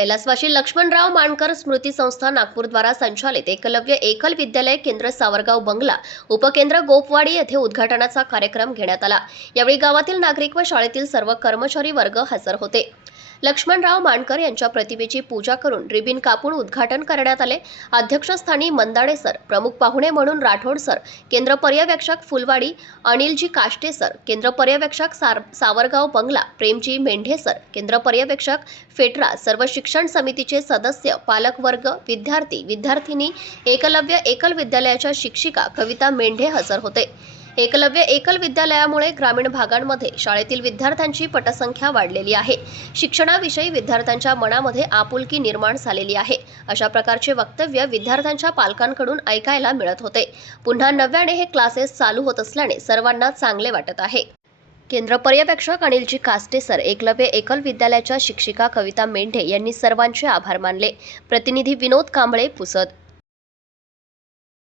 कैलासवासी लक्ष्मणराव मानकर स्मृती संस्था नागपूर द्वारा संचालित एकलव्य एकल विद्यालय केंद्र सावरगाव बंगला उपकेंद्र गोपवाडी येथे उद्घाटनाचा कार्यक्रम घेण्यात आला। यावेळी गावातील नागरिक व शाळेतील सर्व कर्मचारी वर्ग हजर होते। लक्ष्मणराव मानकर यांच्या प्रतिमेची पूजा करून रिबीन कापून उद्घाटन करण्यात आले। अध्यक्षस्थानी मंदाडे सर, प्रमुख पाहुणे म्हणून राठोड सर, केंद्र पर्यवेक्षक फुलवाडी अनिलजी काष्टे सर, केंद्र पर्यवेक्षक सावरगाव बंगला प्रेमजी मेंढे सर, केंद्र पर्यवेक्षक फेटरा, सर्व शिक्षण समितीचे सदस्य, पालक वर्ग, विद्यार्थी विद्यार्थिनी, एकलव्य एकल विद्यालयाच्या शिक्षिका कविता मेंढे हजर होते। एकलव्य एकल विद्यालयामुळे ग्रामीण भागांमध्ये शाळेतील विद्यार्थ्यांची पटसंख्या वाढलेली आहे। शिक्षणाविषयी विद्यार्थ्यांच्या मनामध्ये आपुलकी निर्माण झालेली आहे। अशा प्रकारचे वक्तव्य विद्यार्थ्यांच्या पालकांकडून ऐकायला मिळत होते। पुन्हा नव्याने हे क्लासेस चालू होत असल्याने सर्वांना चांगले वाटत आहे। केंद्र पर्यवेक्षक अनिलजी कास्टे सर, एकलव्य एकल विद्यालयाच्या शिक्षिका कविता मेंढे यांनी सर्वांचे आभार मानले। प्रतिनिधी विनोद कांबळे, पुसद।